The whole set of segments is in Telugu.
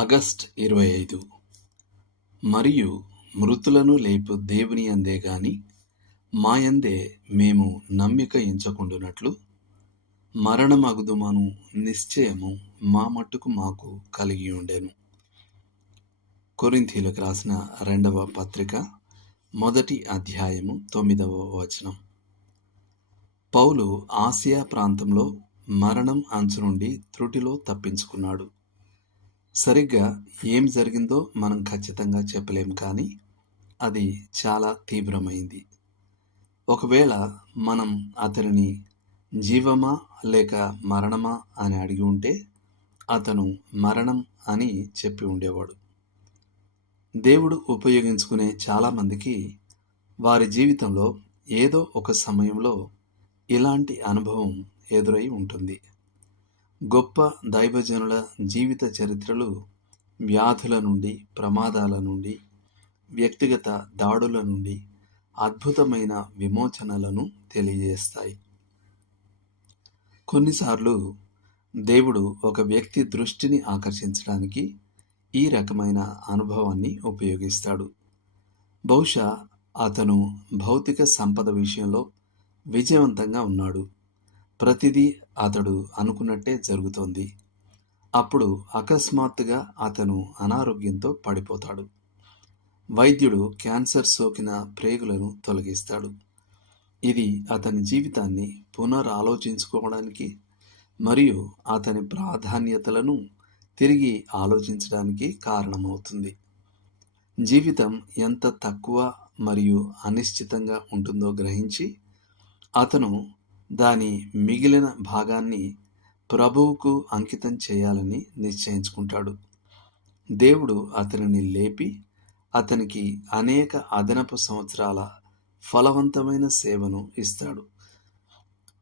ఆగస్ట్ 25. మరియు మృతులను లేపు దేవుని యందే గాని మా యందే మేము నమ్మిక ఎంచకుండునట్లు మరణమగుదుమను నిశ్చయము మా మట్టుకు మాకు కలిగి ఉండెను. కొరింథీయులకు రాసిన 2వ పత్రిక 1వ అధ్యాయము 9వ వచనం. పౌలు ఆసియా ప్రాంతంలో మరణం అంచు నుండి త్రుటిలో తప్పించుకున్నాడు. సరిగ్గా ఏం జరిగిందో మనం ఖచ్చితంగా చెప్పలేం, కానీ అది చాలా తీవ్రమైంది. ఒకవేళ మనం అతనిని జీవమా లేక మరణమా అని అడిగి ఉంటే అతను మరణం అని చెప్పి ఉండేవాడు. దేవుడు ఉపయోగించుకునే చాలామందికి వారి జీవితంలో ఏదో ఒక సమయంలో ఇలాంటి అనుభవం ఎదురై ఉంటుంది. గొప్ప దైవజనుల జీవిత చరిత్రలు వ్యాధుల నుండి, ప్రమాదాల నుండి, వ్యక్తిగత దాడుల నుండి అద్భుతమైన విమోచనలను తెలియజేస్తాయి. కొన్నిసార్లు దేవుడు ఒక వ్యక్తి దృష్టిని ఆకర్షించడానికి ఈ రకమైన అనుభవాన్ని ఉపయోగిస్తాడు. బహుశా అతను భౌతిక సంపద విషయంలో విజయవంతంగా ఉన్నాడు. ప్రతిదీ అతడు అనుకున్నట్టే జరుగుతోంది. అప్పుడు అకస్మాత్తుగా అతను అనారోగ్యంతో పడిపోతాడు. వైద్యుడు క్యాన్సర్ సోకిన ప్రేగులను తొలగిస్తాడు. ఇది అతని జీవితాన్ని పునరాలోచించుకోవడానికి మరియు అతని ప్రాధాన్యతలను తిరిగి ఆలోచించడానికి కారణమవుతుంది. జీవితం ఎంత తక్కువ మరియు అనిశ్చితంగా ఉంటుందో గ్రహించి అతను దాని మిగిలిన భాగాన్ని ప్రభువుకు అంకితం చేయాలని నిశ్చయించుకుంటాడు. దేవుడు అతనిని లేపి అతనికి అనేక అదనపు సంవత్సరాల ఫలవంతమైన సేవను ఇస్తాడు.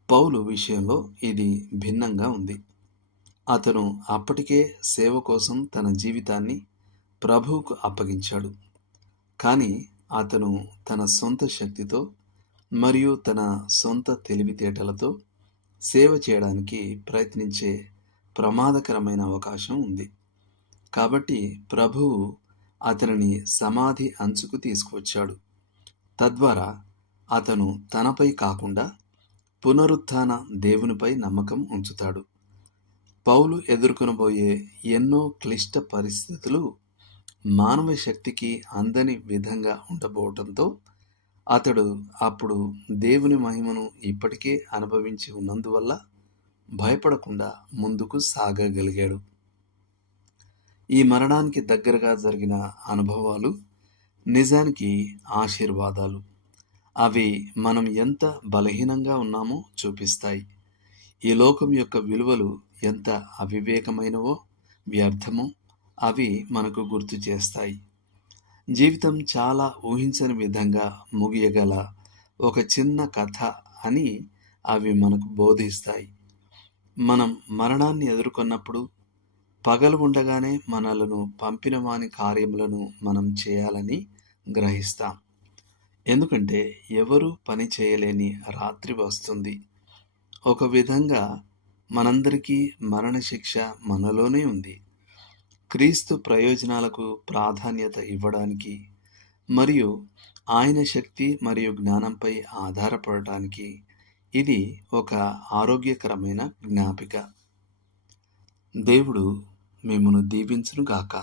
పౌలు విషయంలో ఇది భిన్నంగా ఉంది. అతను అప్పటికే సేవ కోసం తన జీవితాన్ని ప్రభువుకు అప్పగించాడు. కానీ అతను తన సొంత శక్తితో మరియు తన సొంత తెలివితేటలతో సేవ చేయడానికి ప్రయత్నించే ప్రమాదకరమైన అవకాశం ఉంది. కాబట్టి ప్రభువు అతనిని సమాధి అంచుకు తీసుకువచ్చాడు. తద్వారా అతను తనపై కాకుండా పునరుత్థాన దేవునిపై నమ్మకం ఉంచుతాడు. పౌలు ఎదుర్కొనబోయే ఎన్నో క్లిష్ట పరిస్థితులు మానవ శక్తికి అందని విధంగా ఉండబోవటంతో అతడు అప్పుడు దేవుని మహిమను ఇప్పటికే అనుభవించి ఉన్నందువల్ల భయపడకుండా ముందుకు సాగగలిగాడు. ఈ మరణానికి దగ్గరగా జరిగిన అనుభవాలు నిజానికి ఆశీర్వాదాలు. అవి మనం ఎంత బలహీనంగా ఉన్నామో చూపిస్తాయి. ఈ లోకం యొక్క విలువలు ఎంత అవివేకమైనవో, వ్యర్థమో అవి మనకు గుర్తు చేస్తాయి. జీవితం చాలా ఊహించని విధంగా ముగియగల ఒక చిన్న కథ అని అవి మనకు బోధిస్తాయి. మనం మరణాన్ని ఎదుర్కొన్నప్పుడు పగలు ఉండగానే మనలను పంపిన వాని కార్యములను మనం చేయాలని గ్రహిస్తాం. ఎందుకంటే ఎవరు పని చేయలేని రాత్రి వస్తుంది. ఒక విధంగా మనందరికీ మరణశిక్ష మనలోనే ఉంది. క్రీస్తు ప్రయోజనాలకు ప్రాధాన్యత ఇవ్వడానికి మరియు ఆయన శక్తి మరియు జ్ఞానంపై ఆధారపడటానికి ఇది ఒక ఆరోగ్యకరమైన జ్ఞాపిక. దేవుడు మిమ్మును దీవించునుగాక.